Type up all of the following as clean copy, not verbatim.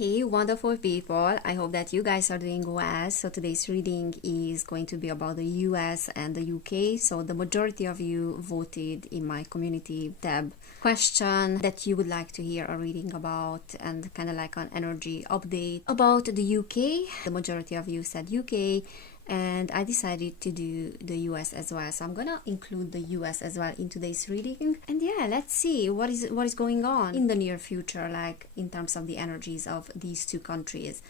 Hey, wonderful people. I hope that you guys are doing well. So today's reading is going to be about the US and the UK. So the majority of you voted in my community tab question that you would like to hear a reading about and kind of like an energy update about the UK. The majority of you said UK, and I decided to do the US as well. So I'm gonna include the US as well in today's reading. And yeah, let's see what is going on in the near future, like in terms of the energies of these two countries.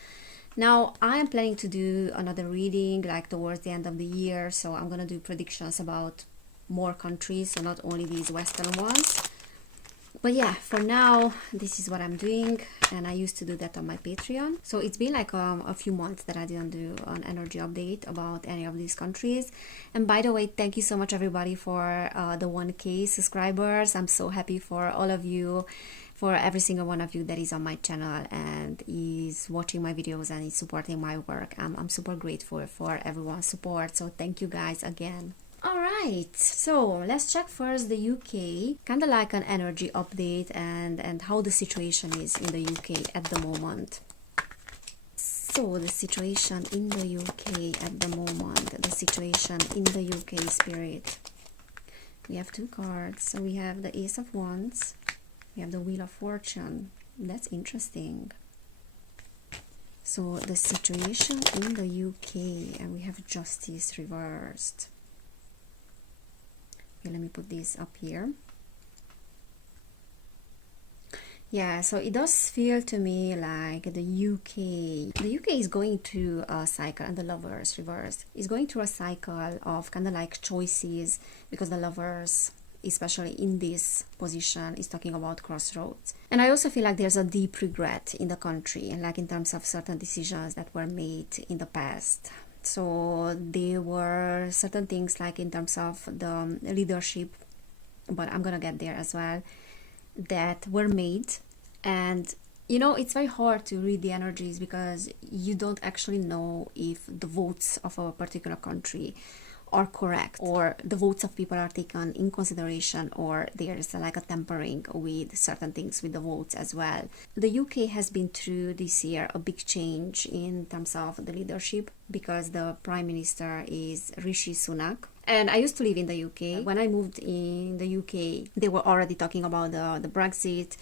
Now, I am planning to do another reading like towards the end of the year, so I'm gonna do predictions about more countries, so not only these Western ones. But yeah, for now, this is what I'm doing, and I used to do that on my Patreon. So it's been like a few months that I didn't do an energy update about any of these countries. And by the way, thank you so much everybody for the 1K subscribers. I'm so happy for all of you, for every single one of you that is on my channel and is watching my videos and is supporting my work. I'm super grateful for everyone's support, so thank you guys again. Alright, so let's check first the UK, kind of like an energy update and how the situation is in the UK at the moment. So the situation in the UK at the moment, the situation in the UK spirit. We have two cards. So we have the Ace of Wands, we have the Wheel of Fortune. That's interesting. So the situation in the UK, and we have Justice reversed. Okay, let me put this up here. Yeah, so it does feel to me like the UK is going through a cycle, and the Lovers reversed is going through a cycle of kind of like choices, because the Lovers, especially in this position, is talking about crossroads. And I also feel like there's a deep regret in the country, like in terms of certain decisions that were made in the past. So there were certain things like in terms of the leadership, but I'm gonna get there as well, that were made. And you know, it's very hard to read the energies because you don't actually know if the votes of a particular country are correct, or the votes of people are taken in consideration, or there's like a tampering with certain things with the votes as well. The UK has been through this year a big change in terms of the leadership, because the Prime Minister is Rishi Sunak. And I used to live in the UK. When I moved in the UK, they were already talking about the Brexit,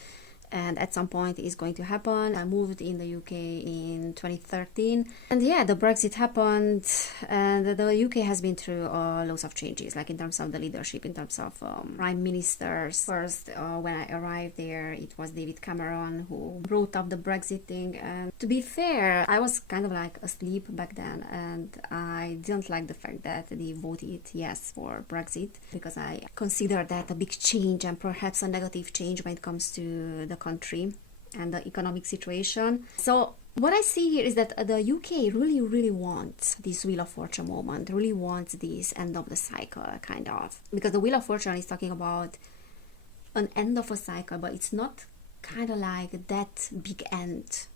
and at some point it's going to happen. I moved in the UK in 2013, and yeah, the Brexit happened, and the UK has been through lots of changes, like in terms of the leadership, in terms of prime ministers. First, when I arrived there, it was David Cameron who brought up the Brexit thing, and to be fair, I was kind of like asleep back then, and I didn't like the fact that they voted yes for Brexit, because I consider that a big change and perhaps a negative change when it comes to the country and the economic situation. So what I see here is that the UK really wants this Wheel of Fortune moment, really wants this end of the cycle, kind of, because the Wheel of Fortune is talking about an end of a cycle, but it's not kind of like that big end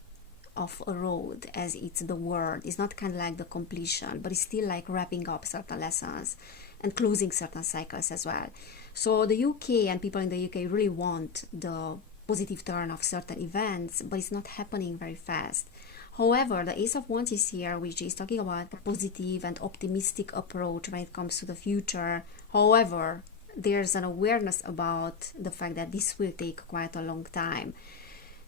of a road as it's the word. It's not kind of like the completion, but it's still like wrapping up certain lessons and closing certain cycles as well. So the UK and people in the UK really want the positive turn of certain events, but it's not happening very fast. However, the Ace of Wands is here, which is talking about a positive and optimistic approach when it comes to the future. However, there's an awareness about the fact that this will take quite a long time.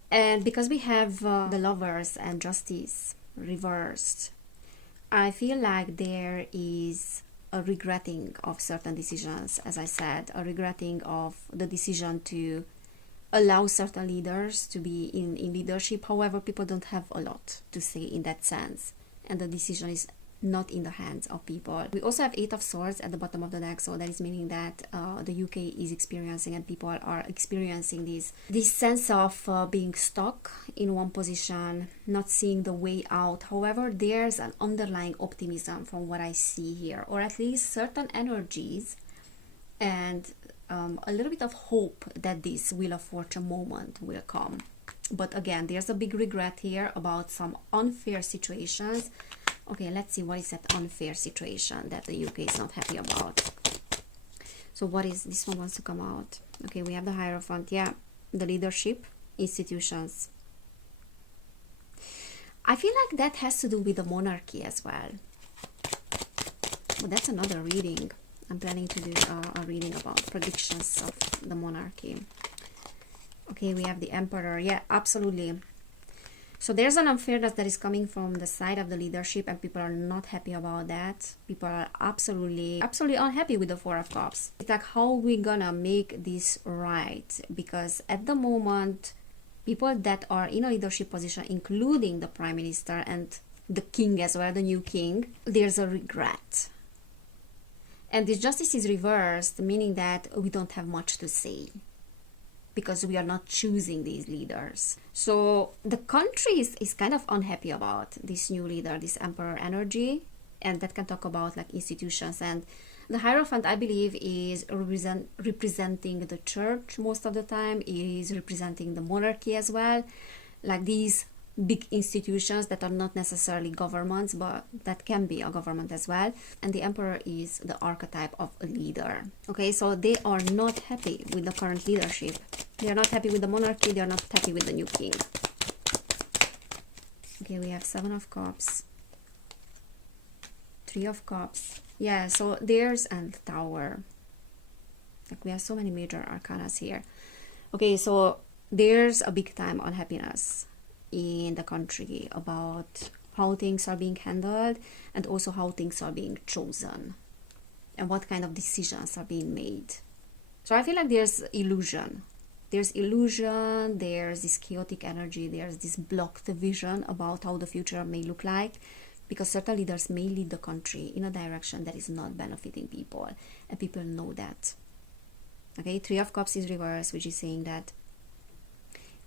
And because we have the Lovers and Justice reversed, I feel like there is a regretting of certain decisions, as I said, a regretting of the decision to allow certain leaders to be in leadership. However, people don't have a lot to say in that sense, and the decision is not in the hands of people. We also have Eight of Swords at the bottom of the deck, so that is meaning that the UK is experiencing, and people are experiencing this sense of being stuck in one position, not seeing the way out. However, there's an underlying optimism from what I see here, or at least certain energies, and a little bit of hope that this Wheel of Fortune moment will come. But again, there's a big regret here about some unfair situations. Okay, let's see what is that unfair situation that the UK is not happy about. So what is this one wants to come out? Okay, we have the Hierophant. Yeah, the leadership, institutions. I feel like that has to do with the monarchy as well. Well, that's another reading. I'm planning to do a reading about predictions of the monarchy. Okay, we have the emperor. Yeah, absolutely. So there's an unfairness that is coming from the side of the leadership, and people are not happy about that. People are absolutely unhappy with the Four of Cups. It's like, how are we gonna make this right? Because at the moment, people that are in a leadership position, including the prime minister and the king as well, the new king, there's a regret. And this justice is reversed, meaning that we don't have much to say, because we are not choosing these leaders. So the country is kind of unhappy about this new leader, this emperor energy, and that can talk about like institutions. And the Hierophant, I believe, is representing the church most of the time, is representing the monarchy as well, like these big institutions that are not necessarily governments, but that can be a government as well. And the emperor is the archetype of a leader. Okay, so they are not happy with the current leadership. They are not happy with the monarchy. They are not happy with the new king. Okay, we have Seven of Cups, Three of Cups. Yeah, so there's and Tower. Like, we have so many major arcanas here. Okay, so there's a big time unhappiness in the country about how things are being handled, and also how things are being chosen and what kind of decisions are being made. So I feel like there's illusion. There's illusion, there's this chaotic energy, there's this blocked vision about how the future may look like, because certain leaders may lead the country in a direction that is not benefiting people, and people know that. Okay, Three of Cups is reversed, which is saying that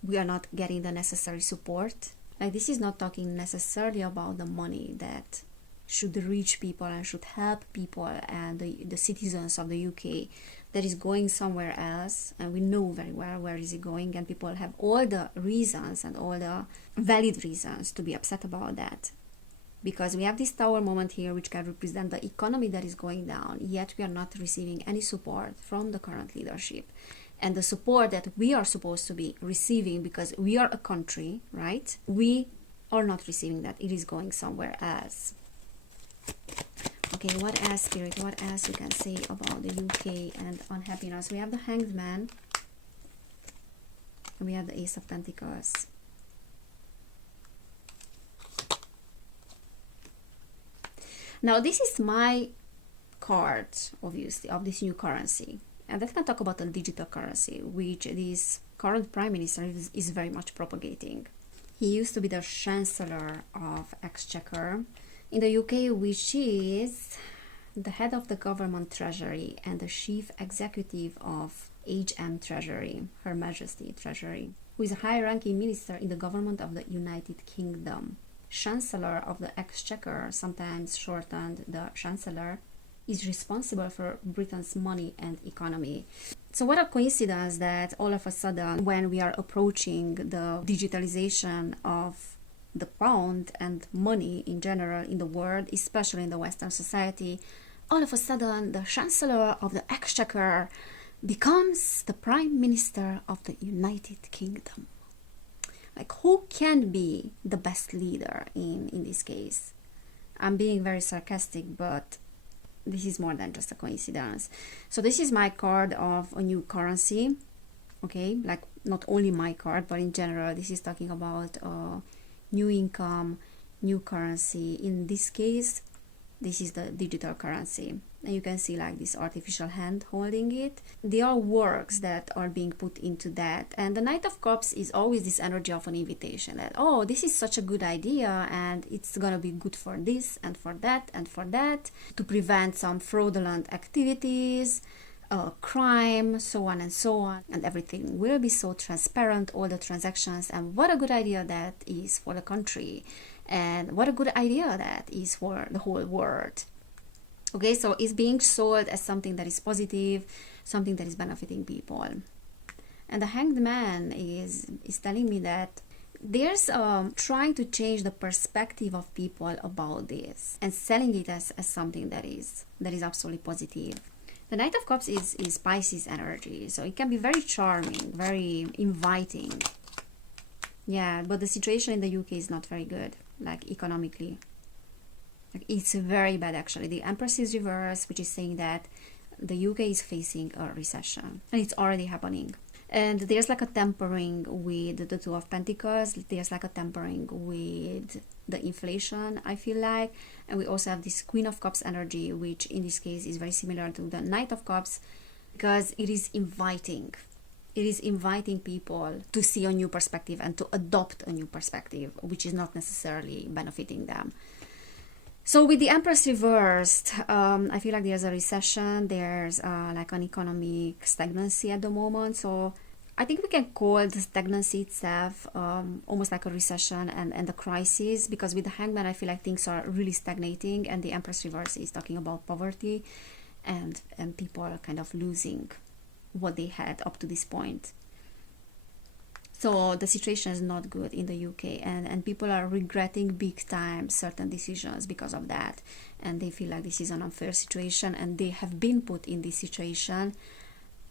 we are not getting the necessary support. Like, this is not talking necessarily about the money that should reach people and should help people and the citizens of the UK, that is going somewhere else, and we know very well where is it going, and people have all the reasons and all the valid reasons to be upset about that. Because we have this Tower moment here, which can represent the economy that is going down, yet we are not receiving any support from the current leadership. And the support that we are supposed to be receiving, because we are a country, right? We are not receiving that. It is going somewhere else. Okay, what else, Spirit? What else you can say about the UK and unhappiness? We have the Hanged Man. And we have the Ace of Pentacles. Now, this is my card, obviously, of this new currency. And that can talk about the digital currency, which this current Prime Minister is very much propagating. He used to be the Chancellor of Exchequer in the UK, which is the head of the government treasury and the chief executive of HM Treasury, Her Majesty Treasury, who is a high-ranking minister in the government of the United Kingdom. Chancellor of the Exchequer, sometimes shortened the Chancellor, is responsible for Britain's money and economy. So what a coincidence that all of a sudden, when we are approaching the digitalization of the pound and money in general in the world, especially in the Western society, all of a sudden the Chancellor of the Exchequer becomes the Prime Minister of the United Kingdom. Like, who can be the best leader in this case? I'm being very sarcastic, but this is more than just a coincidence. So this is my card of a new currency. Okay, like, not only my card, but in general, this is talking about new income, new currency. In this case, this is the digital currency. And you can see like this artificial hand holding it. There are works that are being put into that. And the Knight of Cups is always this energy of an invitation that, oh, this is such a good idea, and it's gonna be good for this and for that and for that, to prevent some fraudulent activities, crime, so on and so on. And everything will be so transparent, all the transactions. And what a good idea that is for the country. And what a good idea that is for the whole world. Okay, so it's being sold as something that is positive, something that is benefiting people. And the Hanged Man is telling me that there's trying to change the perspective of people about this and selling it as something that is absolutely positive. The Knight of Cups is Pisces energy, so it can be very charming, very inviting. Yeah, but the situation in the UK is not very good, like economically. Like, it's very bad actually. The Empress is reversed, which is saying that the UK is facing a recession, and it's already happening. And there's like a tempering with the Two of Pentacles. There's like a tempering with the inflation, I feel like. And we also have this Queen of Cups energy, which in this case is very similar to the Knight of Cups, because it is inviting. It is inviting people to see a new perspective and to adopt a new perspective, which is not necessarily benefiting them. So with the Empress reversed, I feel like there's a recession, there's like an economic stagnancy at the moment. So I think we can call the stagnancy itself almost like a recession and a crisis, because with the Hangman, I feel like things are really stagnating, and the Empress reverse is talking about poverty and people are kind of losing what they had up to this point. So the situation is not good in the UK, and people are regretting big time certain decisions because of that, and they feel like this is an unfair situation and they have been put in this situation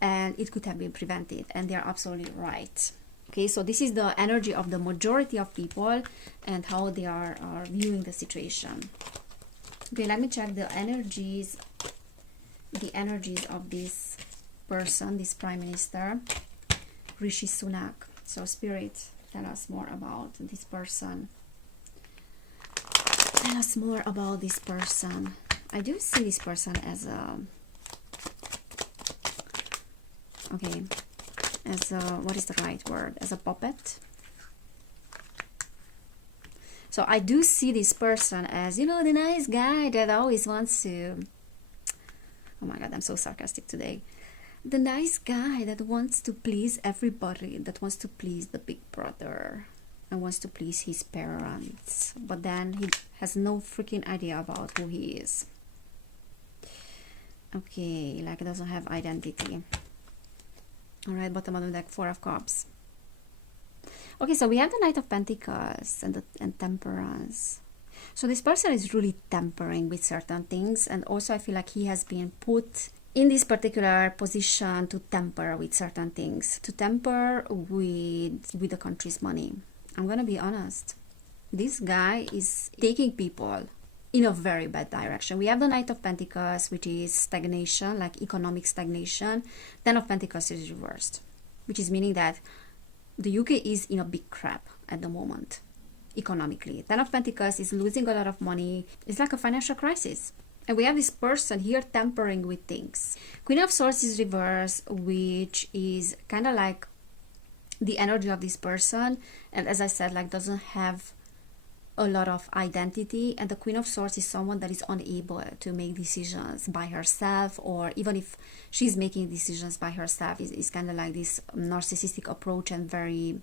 and it could have been prevented, and they're absolutely right. Okay, so this is the energy of the majority of people and how they are viewing the situation. Okay, let me check the energies of this person, this Prime Minister, Rishi Sunak. So Spirit, tell us more about this person. Tell us more about this person. I do see this person as a... Okay, as a... What is the right word? As a puppet. So I do see this person as, you know, the nice guy that always wants to... Oh my God, I'm so sarcastic today. The nice guy that wants to please everybody, that wants to please the big brother and wants to please his parents, but then he has no freaking idea about who he is. Okay, like doesn't have identity. All right, bottom of the deck, Four of Cups. Okay, so we have the Knight of Pentacles and Temperance. So this person is really tempering with certain things, and also I feel like he has been put in this particular position to temper with certain things, to temper with the country's money. I'm gonna be honest, this guy is taking people in a very bad direction. We have the Knight of Pentacles, which is stagnation, like economic stagnation. Ten of Pentacles is reversed, which is meaning that the UK is in a big crap at the moment economically. Ten of Pentacles is losing a lot of money. It's like a financial crisis. And we have this person here tempering with things. Queen of Swords is reversed, which is kind of like the energy of this person. And as I said, like doesn't have a lot of identity. And the Queen of Swords is someone that is unable to make decisions by herself, or even if she's making decisions by herself, is kind of like this narcissistic approach and very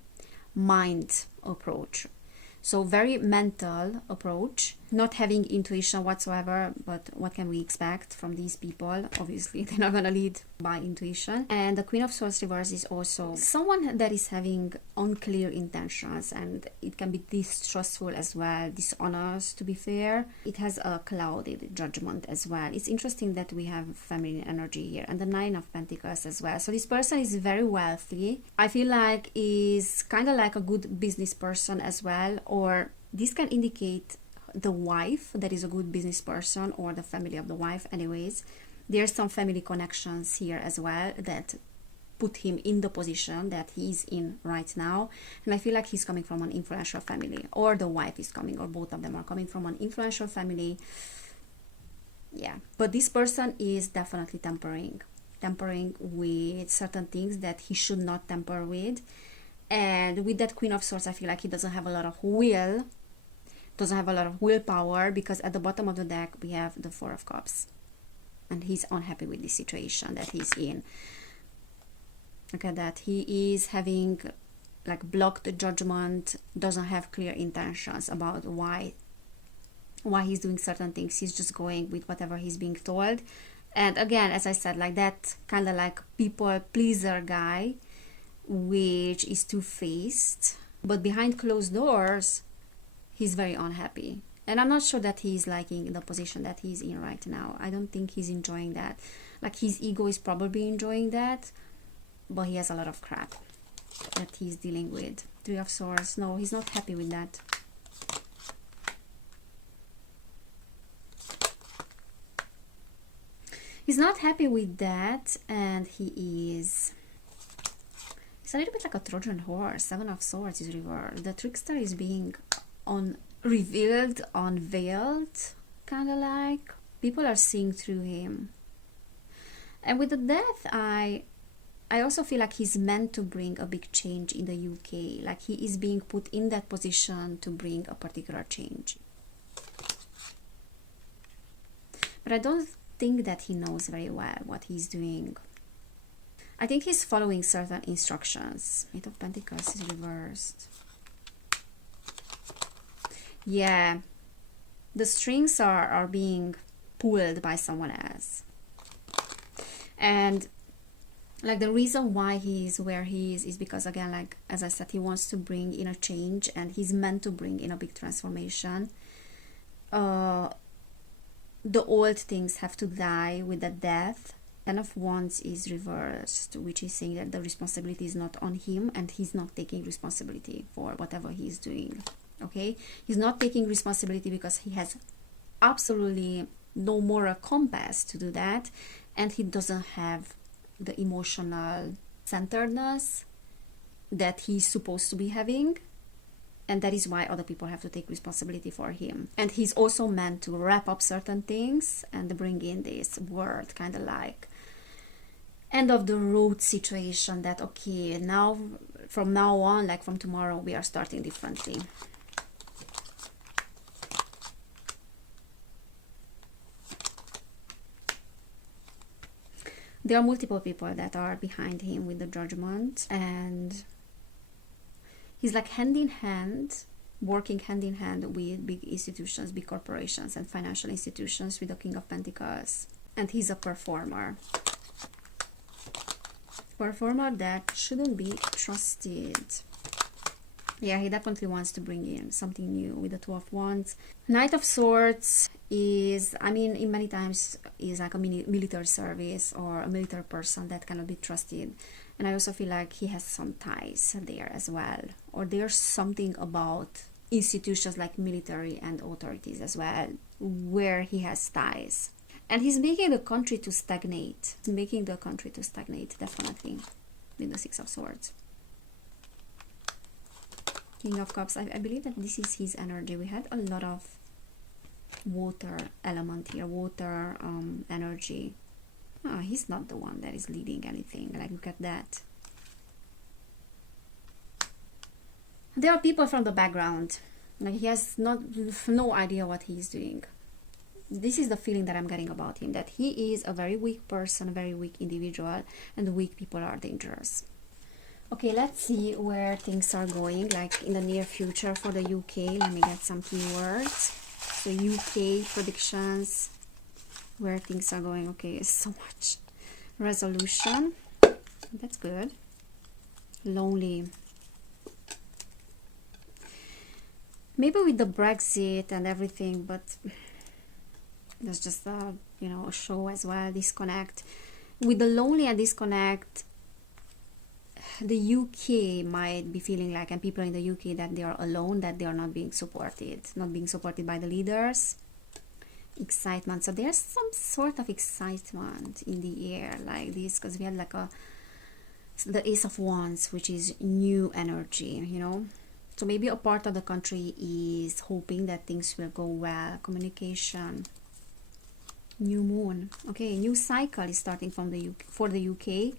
mind approach. So very mental approach, not having intuition whatsoever, but what can we expect from these people? Obviously, they're not going to lead by intuition. And the Queen of Swords reverse is also someone that is having unclear intentions, and it can be distrustful as well, dishonest to be fair. It has a clouded judgment as well. It's interesting that we have feminine energy here, and the Nine of Pentacles as well. So this person is very wealthy. I feel like is kind of like a good business person as well, or this can indicate the wife that is a good business person, or the family of the wife. Anyways, there's some family connections here as well that put him in the position that he's in right now. And I feel like he's coming from an influential family, or the wife is coming, or both of them are coming from an influential family. Yeah, but this person is definitely tempering with certain things that he should not temper with. And with that Queen of Swords, I feel like he doesn't have a lot of willpower, because at the bottom of the deck we have the Four of Cups, and he's unhappy with the situation that he's in. Okay, that he is having like blocked judgment, doesn't have clear intentions about why he's doing certain things. He's just going with whatever he's being told. And again, as I said, like that kind of like people pleaser guy, which is two-faced, but behind closed doors he's very unhappy. And I'm not sure that he's liking the position that he's in right now. I don't think he's enjoying that. Like his ego is probably enjoying that, but he has a lot of crap. that he's dealing with. Three of Swords. No, he's not happy with that. He's not happy with that, and it's a little bit like a Trojan horse. Seven of Swords is reversed. The trickster is being revealed, unveiled, kind of like. People are seeing through him. And with the Death, I also feel like he's meant to bring a big change in the UK. Like he is being put in that position to bring a particular change. But I don't think that he knows very well what he's doing. I think he's following certain instructions. Eight of Pentacles is reversed. Yeah, the strings are being pulled by someone else. And like the reason why he is where he is because, again, like as I said, he wants to bring in a change, and he's meant to bring in a big transformation. The old things have to die with the Death. Ten of Wands is reversed, which is saying that the responsibility is not on him, and he's not taking responsibility for whatever he's doing. Okay, he's not taking responsibility because he has absolutely no moral compass to do that, and he doesn't have the emotional centeredness that he's supposed to be having. And that is why other people have to take responsibility for him. And he's also meant to wrap up certain things and bring in this word, kind of like end of the road situation, that okay, now from now on, like from tomorrow, we are starting differently. There are multiple people that are behind him with the Judgment, and he's like hand in hand, working hand in hand with big institutions, big corporations, and financial institutions with the King of Pentacles. And he's a performer. Performer that shouldn't be trusted. Yeah, he definitely wants to bring in something new with the Two of Wands. Knight of Swords is, I mean, in many times is like a military service or a military person that cannot be trusted. And I also feel like he has some ties there as well. Or there's something about institutions like military and authorities as well, where he has ties. And he's making the country to stagnate. He's making the country to stagnate, definitely, with the Six of Swords. King of Cups, I believe that this is his energy. We had a lot of water element here, water energy. Oh, he's not the one that is leading anything. Like, look at that. There are people from the background. Like, he has no idea what he's doing. This is the feeling that I'm getting about him, that he is a very weak person, a very weak individual, and weak people are dangerous. Okay, let's see where things are going, like in the near future for the UK. Let me get some keywords. So UK predictions, where things are going. Okay, so much. Resolution. That's good. Lonely. Maybe with the Brexit and everything, but there's just a, you know, a show as well. Disconnect. With the lonely and disconnect, the UK might be feeling like, and people in the UK, that they are alone, that they are not being supported by the leaders. Excitement. So there's some sort of excitement in the air like this, because we had like the Ace of Wands, which is new energy, you know. So maybe a part of the country is hoping that things will go well. Communication. New moon. Okay, new cycle is starting from the UK, for the UK.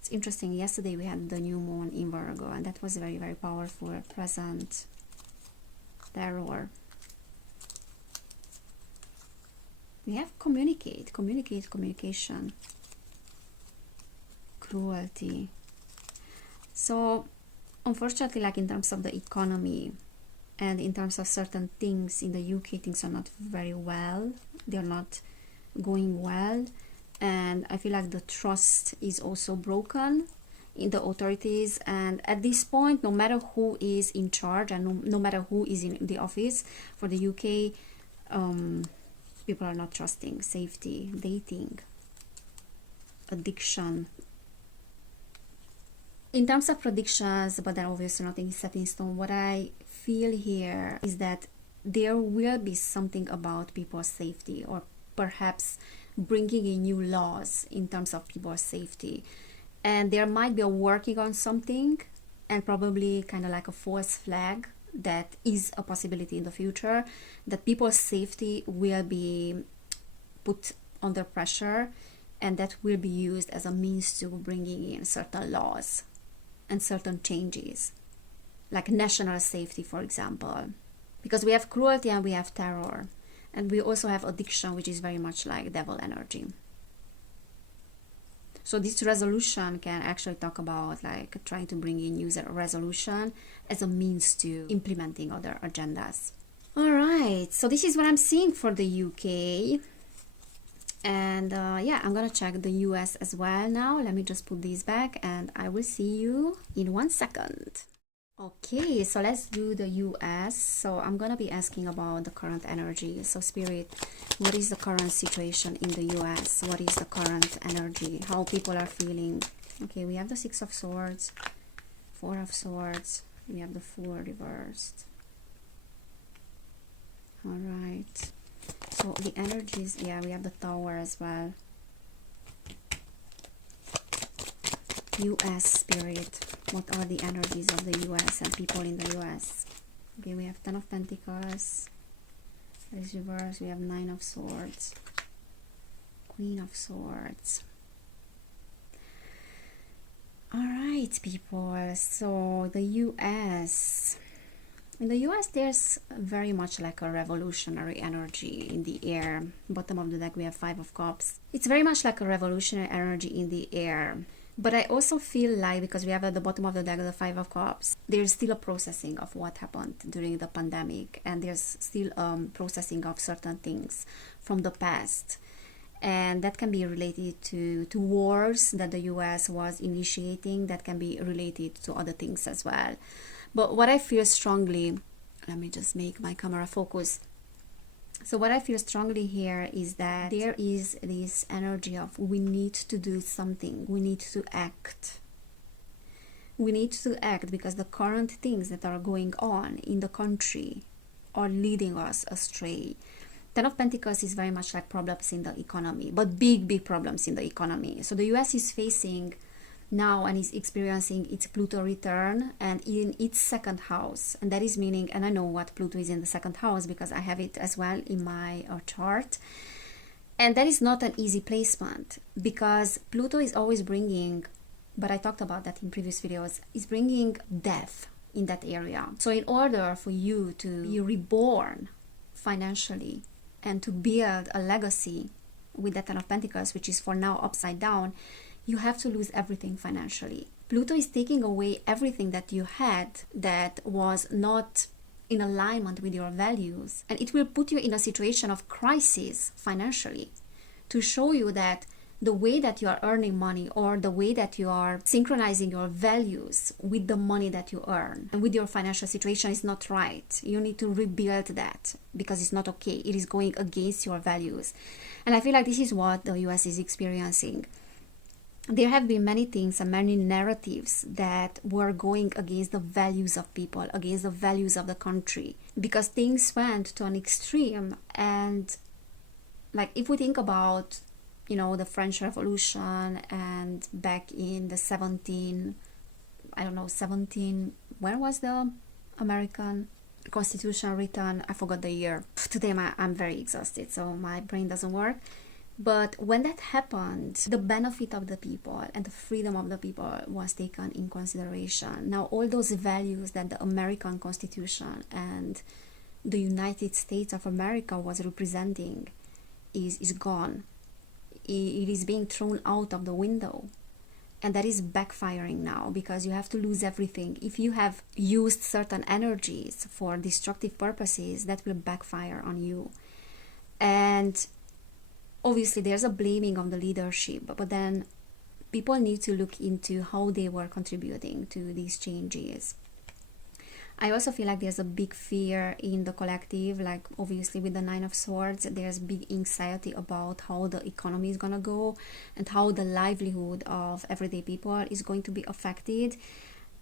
It's interesting. Yesterday we had the new moon in Virgo, and that was very, very powerful. Present. Terror. We have communication. Cruelty. So, unfortunately, like in terms of the economy and in terms of certain things in the UK, things are not very well. They're not going well. And I feel like the trust is also broken in the authorities. And at this point, no matter who is in charge and no matter who is in the office for the UK, people are not trusting. Safety, dating, addiction. in terms of predictions, but then obviously nothing is set in stone, what I feel here is that there will be something about people's safety, or perhaps bringing in new laws in terms of people's safety. And there might be a working on something, and probably kind of like a false flag that is a possibility in the future, that people's safety will be put under pressure, and that will be used as a means to bringing in certain laws and certain changes, like national safety, for example. Because we have cruelty and we have terror, and we also have addiction, which is very much like devil energy. So this resolution can actually talk about like trying to bring in user resolution as a means to implementing other agendas. All right, so this is what I'm seeing for the UK. And yeah, I'm gonna check the US as well now. Let me just put these back and I will see you in 1 second. Okay, so let's do the US. So I'm gonna be asking about the current energy. So Spirit, what is the current situation in the US? What is the current energy? How people are feeling? Okay, we have the Six of Swords, Four of Swords, we have the Fool reversed. All right. So the energies, yeah, we have the Tower as well. US Spirit, what are the energies of the US and people in the US? Okay, we have Ten of Pentacles, that is reversed. We have Nine of Swords, Queen of Swords. All right, people, so the US. In the US, there's very much like a revolutionary energy in the air. Bottom of the deck, we have Five of Cups. It's very much like a revolutionary energy in the air. But I also feel like, because we have at the bottom of the deck the Five of Cups, there's still a processing of what happened during the pandemic. And there's still processing of certain things from the past. And that can be related to wars that the US was initiating. That can be related to other things as well. But what I feel strongly, let me just make my camera focus. So what I feel strongly here is that there is this energy of we need to do something. We need to act. We need to act because the current things that are going on in the country are leading us astray. Ten of Pentacles is very much like problems in the economy, but big problems in the economy. So the US is facing now and is experiencing its Pluto return and in its second house, and that is meaning, and I know what Pluto is in the second house because I have it as well in my chart, and that is not an easy placement because Pluto is always bringing, but I talked about that in previous videos, is bringing death in that area. So in order for you to be reborn financially and to build a legacy with that Ten of Pentacles, which is for now upside down, you have to lose everything financially. Pluto is taking away everything that you had that was not in alignment with your values. And it will put you in a situation of crisis financially to show you that the way that you are earning money or the way that you are synchronizing your values with the money that you earn and with your financial situation is not right. You need to rebuild that because it's not okay. It is going against your values. And I feel like this is what the US is experiencing. There have been many things and many narratives that were going against the values of people, against the values of the country, because things went to an extreme. And like if we think about, you know, the French Revolution and back in the 17, when was the American Constitution written? I forgot the year. Today I'm very exhausted, so my brain doesn't work. But when that happened, the benefit of the people and the freedom of the people was taken in consideration. Now, all those values that the American Constitution and the United States of America was representing is gone. It is being thrown out of the window. And that is backfiring now because you have to lose everything. If you have used certain energies for destructive purposes, that will backfire on you. And obviously, there's a blaming of the leadership, but then people need to look into how they were contributing to these changes. I also feel like there's a big fear in the collective, like obviously with the Nine of Swords, there's big anxiety about how the economy is gonna go and how the livelihood of everyday people is going to be affected.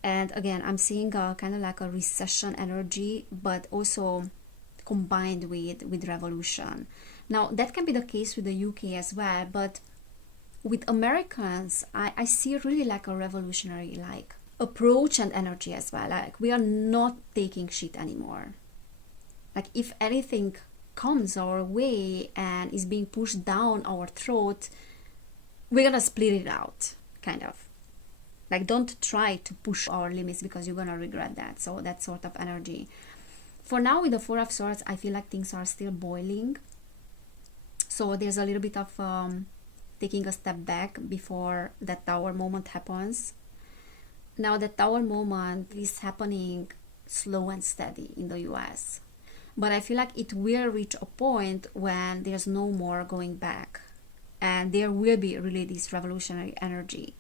And again, I'm seeing a kind of like a recession energy, but also combined with revolution. Now that can be the case with the UK as well, but with Americans, I see really like a revolutionary like approach and energy as well. Like we are not taking shit anymore. Like if anything comes our way and is being pushed down our throat, we're gonna split it out, kind of. Like don't try to push our limits because you're gonna regret that. So that sort of energy. For now with the Four of Swords, I feel like things are still boiling. So there's a little bit of taking a step back before that Tower moment happens. Now the Tower moment is happening slow and steady in the US. But I feel like it will reach a point when there's no more going back. And there will be really this revolutionary energy.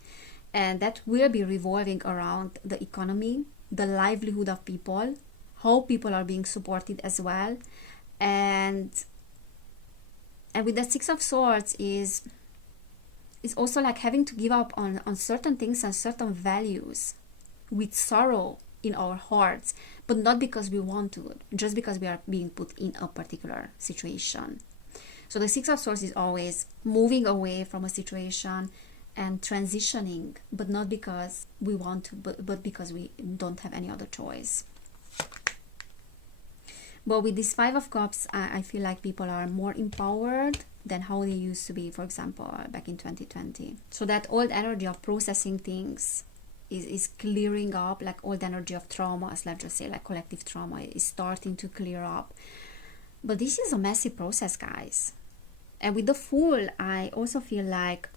And that will be revolving around the economy, the livelihood of people, how people are being supported as well. And with the Six of Swords is also like having to give up on certain things and certain values with sorrow in our hearts, but not because we want to, just because we are being put in a particular situation. So the Six of Swords is always moving away from a situation and transitioning, but not because we want to, but because we don't have any other choice. But with this Five of Cups, I feel like people are more empowered than how they used to be, for example, back in 2020. So that old energy of processing things is clearing up, like old energy of traumas, let's just say like collective trauma is starting to clear up. But this is a messy process, guys. And with the Fool, I also feel like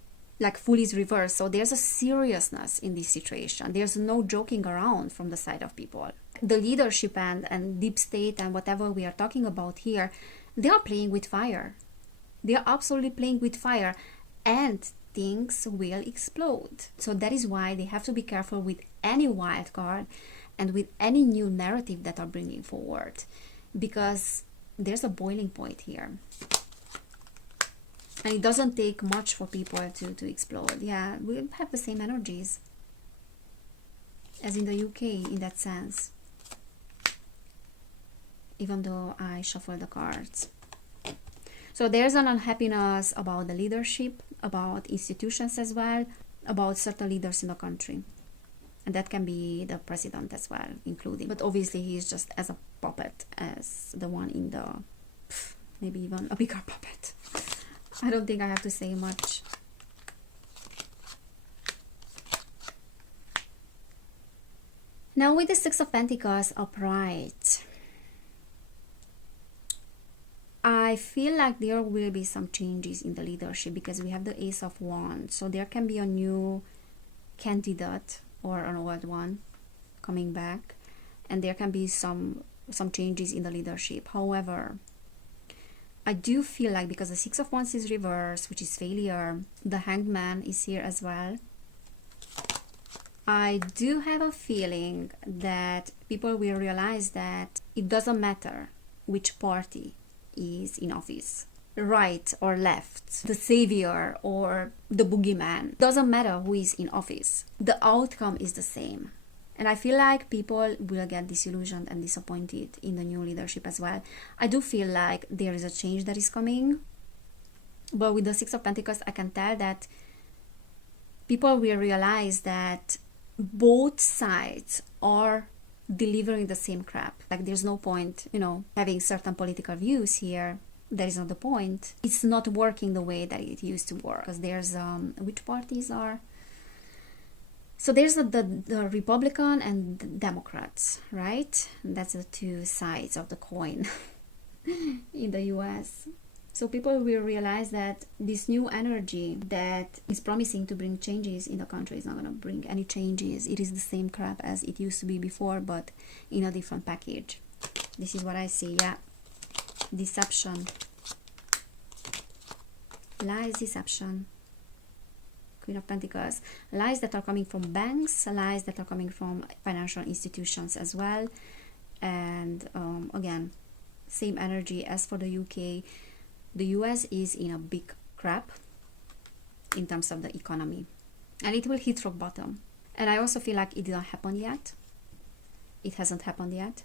Fool is reversed. So there's a seriousness in this situation. There's no joking around from the side of people. The leadership and deep state and whatever we are talking about here, they are playing with fire. They are absolutely playing with fire, and things will explode. So that is why they have to be careful with any wild card and with any new narrative that are bringing forward, because there's a boiling point here. And it doesn't take much for people to explode. Yeah, we have the same energies as in the UK in that sense, even though I shuffle the cards. So there's an unhappiness about the leadership, about institutions as well, about certain leaders in the country. And that can be the president as well, including. But obviously he's just as a puppet as the one in the, maybe even a bigger puppet. I don't think I have to say much. Now with the Six of Pentacles upright, I feel like there will be some changes in the leadership because we have the Ace of Wands. So there can be a new candidate or an old one coming back, and there can be some changes in the leadership. However, I do feel like because the Six of Wands is reversed, which is failure, the Hanged Man is here as well. I do have a feeling that people will realize that it doesn't matter which party is in office, right or left, the savior or the boogeyman. Doesn't matter who is in office. The outcome is the same. And I feel like people will get disillusioned and disappointed in the new leadership as well. I do feel like there is a change that is coming. But with the Six of Pentacles, I can tell that people will realize that both sides are delivering the same crap. Like there's no point, having certain political views here. That is not the point. It's not working the way that it used to work. Because there's, which parties are? So there's the Republican and the Democrats, right? That's the two sides of the coin in the US. So people will realize that this new energy that is promising to bring changes in the country is not going to bring any changes. It is the same crap as it used to be before, but in a different package. This is what I see, yeah. Deception. Lies, deception. Queen of Pentacles. Lies that are coming from banks, lies that are coming from financial institutions as well. And again, same energy as for the UK. The US is in a big crap in terms of the economy, and it will hit rock bottom. And I also feel like it didn't happen yet. It hasn't happened yet,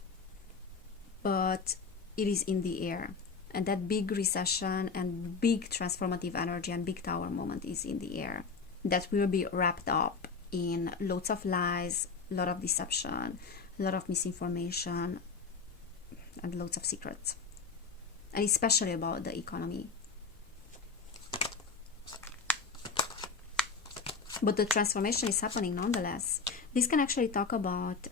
but it is in the air. And that big recession and big transformative energy and big tower moment is in the air. That will be wrapped up in lots of lies, a lot of deception, a lot of misinformation, and lots of secrets. And especially about the economy. But the transformation is happening nonetheless. This can actually talk about...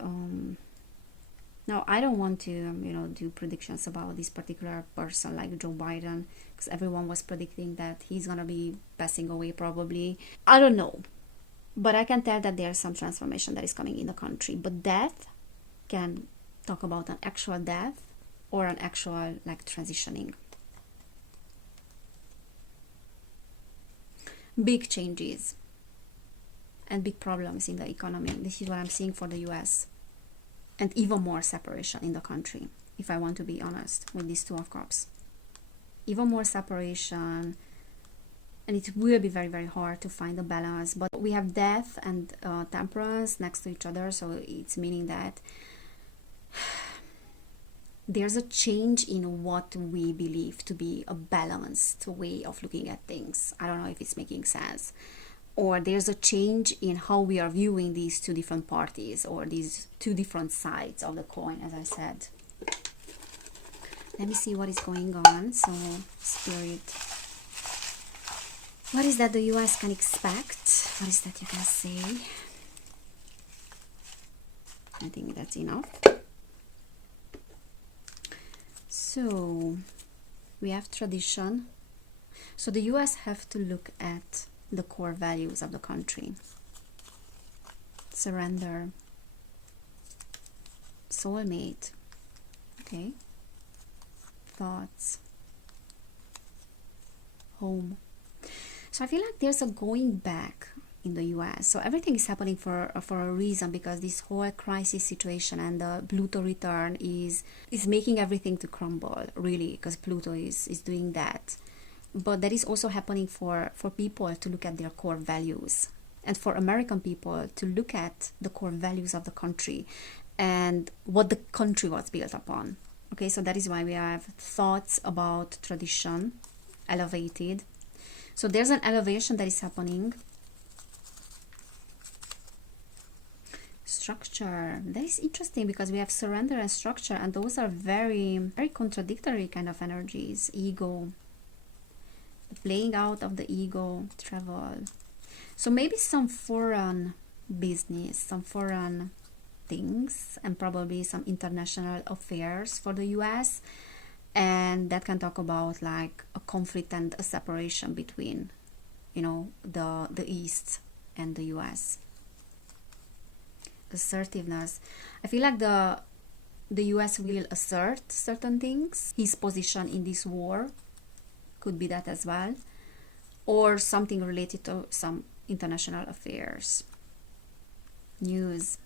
now, I don't want to, do predictions about this particular person like Joe Biden, because everyone was predicting that he's going to be passing away probably. I don't know. But I can tell that there's some transformation that is coming in the country. But death can talk about an actual death or an actual transitioning. Big changes and big problems in the economy. This is what I'm seeing for the US. And even more separation in the country, if I want to be honest, with these Two of Cups. Even more separation, and it will be very, very hard to find a balance. But we have death and temperance next to each other, so it's meaning that there's a change in what we believe to be a balanced way of looking at things. I don't know if it's making sense. Or there's a change in how we are viewing these two different parties or these two different sides of the coin, as I said. Let me see what is going on. So, Spirit, what is that the US can expect? What is that you can say? I think that's enough. So, we have tradition. So, the US have to look at the core values of the country. Surrender. Soulmate. Okay. Thoughts. Home. So I feel like there's a going back in the US. So everything is happening for a reason, because this whole crisis situation and the Pluto return is making everything to crumble, really, because Pluto is doing that. But that is also happening for people to look at their core values, and for American people to look at the core values of the country and what the country was built upon. Okay, so that is why we have thoughts about tradition, elevated. So there's an elevation that is happening. Structure. That is interesting, because we have surrender and structure, and those are very, very contradictory kind of energies. Ego. The playing out of the ego, travel. So maybe some foreign business, some foreign things, and probably some international affairs for the US. And that can talk about like a conflict and a separation between, the East and the US. Assertiveness. I feel like the US will assert certain things. His position in this war could be that as well, or something related to some international affairs. News,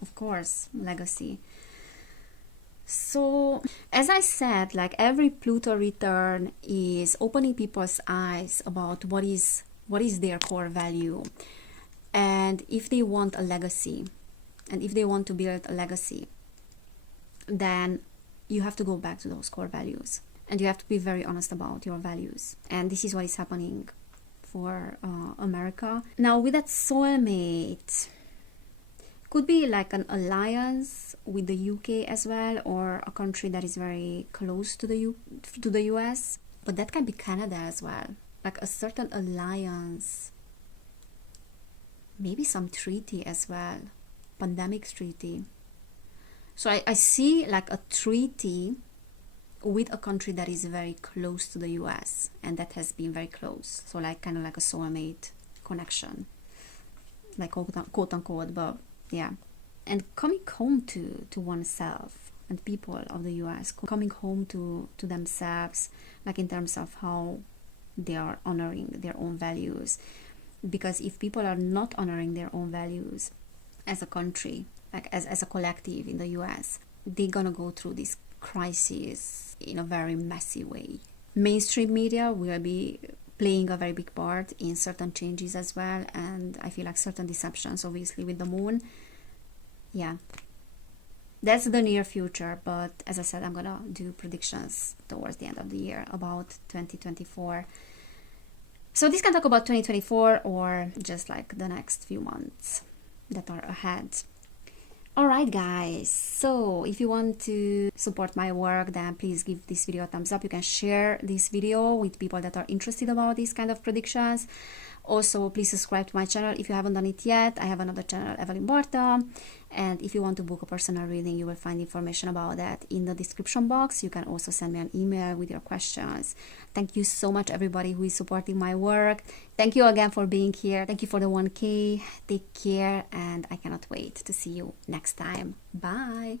of course, legacy. So as I said, like every Pluto return is opening people's eyes about what is their core value, and if they want a legacy, and if they want to build a legacy, then you have to go back to those core values. And you have to be very honest about your values. And this is what is happening for America. Now, with that soulmate, could be like an alliance with the UK as well, or a country that is very close to the US. But that can be Canada as well. Like a certain alliance. Maybe some treaty as well. Pandemic treaty. So I see like a treaty with a country that is very close to the US, and that has been very close. So like kind of like a soulmate connection, like quote unquote, but yeah. And coming home to oneself and people of the US, coming home to themselves, like in terms of how they are honoring their own values. Because if people are not honoring their own values as a country, like as a collective in the US, they're gonna go through this crisis in a very messy way. Mainstream media will be playing a very big part in certain changes as well, and I feel like certain deceptions, obviously, with the moon. Yeah, that's the near future, but as I said, I'm gonna do predictions towards the end of the year about 2024. So this can talk about 2024 or just like the next few months that are ahead. Alright guys, so if you want to support my work, then please give this video a thumbs up. You can share this video with people that are interested about these kind of predictions. Also, please subscribe to my channel if you haven't done it yet. I have another channel, Evelin, and if you want to book a personal reading, you will find information about that in the description box. You can also send me an email with your questions. Thank you so much, everybody who is supporting my work. Thank you again for being here. Thank you for the 1K. Take care, and I cannot wait to see you next time. Bye.